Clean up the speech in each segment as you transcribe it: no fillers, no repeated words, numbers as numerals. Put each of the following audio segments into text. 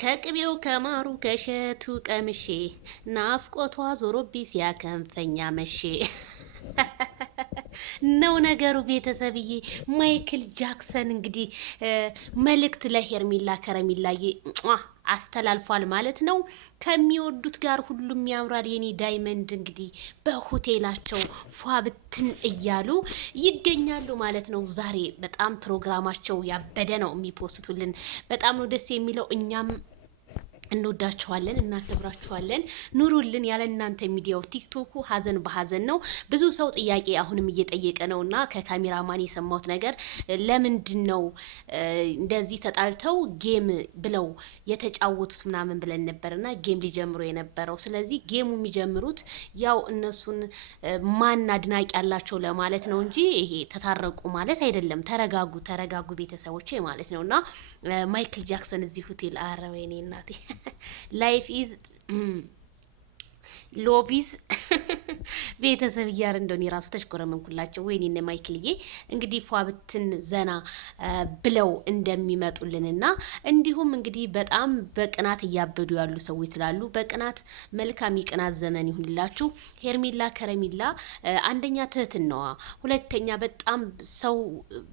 ከቅቤው ከማሩ ከሸቱ ቀምሼ ናፍቆቷ ዞሮብኝ ሲያከንፈኛ መሼ ነው ነገሩ። ቤተሰብዬ ማይክል ጃክሰን እንግዲህ መልእክት ለሄርሜላ ከረሜላዬ አስተላልፏል ማለት ነው። ከሚወዱት ጋር ሁሉም ያምራል የኔ ዳይመንድ እንግዲህ በሆቴላቸው ፏ ብትን እያሉ ይገኛሉ ማለት ነው። ዛሬ በጣም ፕሮግራማቸው ያበደ ነው የሚፖስቱልን። በጣም ነው ደስ የሚለው። እኛም እንወዳችኋለን፣ እናከብራችኋለን። ኑሩልን። ያለ እናንተ ሚዲያው ቲክቶኩ ሀዘን በሀዘን ነው። ብዙ ሰው ጥያቄ አሁንም እየጠየቀ ነው እና ከካሜራማን የሰማሁት ነገር ለምንድን ነው እንደዚህ ተጣልተው ጌም ብለው የተጫወቱት ምናምን ብለን ነበርና ጌም ሊጀምሩ የነበረው። ስለዚህ ጌሙ የሚጀምሩት ያው እነሱን ማን አድናቂ ያላቸው ለማለት ነው እንጂ ይሄ ተታረቁ ማለት አይደለም። ተረጋጉ፣ ተረጋጉ ቤተሰቦቼ ማለት ነውና ማይክል ጃክሰን እዚህ ሆቴል አረወይኔ እናቴ ላይፍ ኢዝ ሎቪዝ ቤተሰብ እያር እንደሆነ የራሱ ተሽኮረመንኩላቸው። ወይኔ እነ ማይክልዬ እንግዲህ ፏብትን ዘና ብለው እንደሚመጡልንና እንዲሁም እንግዲህ በጣም በቅናት እያበዱ ያሉ ሰዎች ስላሉ በቅናት መልካም የቅናት ዘመን ይሁንላችሁ። ሄርሜላ ከረሜላ አንደኛ ትህትናዋ፣ ሁለተኛ በጣም ሰው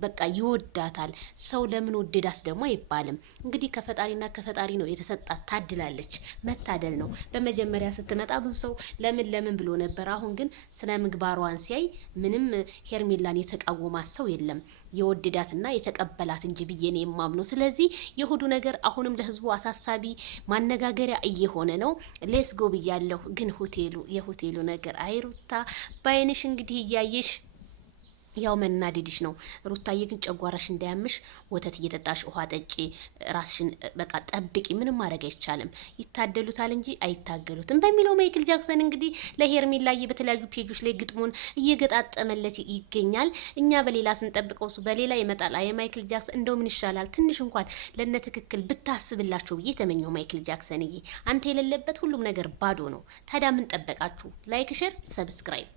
በቃ ይወዳታል። ሰው ለምን ወደዳት ደግሞ አይባልም። እንግዲህ ከፈጣሪና ከፈጣሪ ነው የተሰጣት። ታድላለች፣ መታደል ነው። በመጀመሪያ ስትመጣ ብዙ ሰው ለምን ብሎ ነበር። አሁን ግን ስነ ምግባሯን ሲያይ ምንም ሄርሜላን የተቃወማት ሰው የለም፣ የወደዳትና የተቀበላት እንጂ ብዬ ነው የማምነው። ስለዚህ የሁዱ ነገር አሁንም ለህዝቡ አሳሳቢ ማነጋገሪያ እየሆነ ነው። ሌስ ጎ ብያለሁ። ግን የሆቴሉ ነገር አይሩታ ባይንሽ እንግዲህ እያየሽ ያው መናደድሽ ነው። ሩታዬ ግን ጨጓራሽ እንዳያምሽ ወተት እየጠጣሽ ውሃ ጠጪ፣ ራስሽን በቃ ጠብቂ። ምንም ማድረግ አይቻልም። ይታደሉታል እንጂ አይታገሉትም በሚለው ማይክል ጃክሰን እንግዲህ ለሄርሜላዬ በተለያዩ ፔጆች ላይ ግጥሙን እየገጣጠመለት ይገኛል። እኛ በሌላ ስንጠብቀው እሱ በሌላ ይመጣል። አይ ማይክል ጃክሰን እንደው ምን ይሻላል ትንሽ እንኳን ለነ ትክክል ብታስብላቸው ብዬ ተመኘው። ማይክል ጃክሰንዬ አንተ የሌለበት ሁሉም ነገር ባዶ ነው። ታዲያ ምን ጠበቃችሁ? ላይክ፣ ሼር፣ ሰብስክራይብ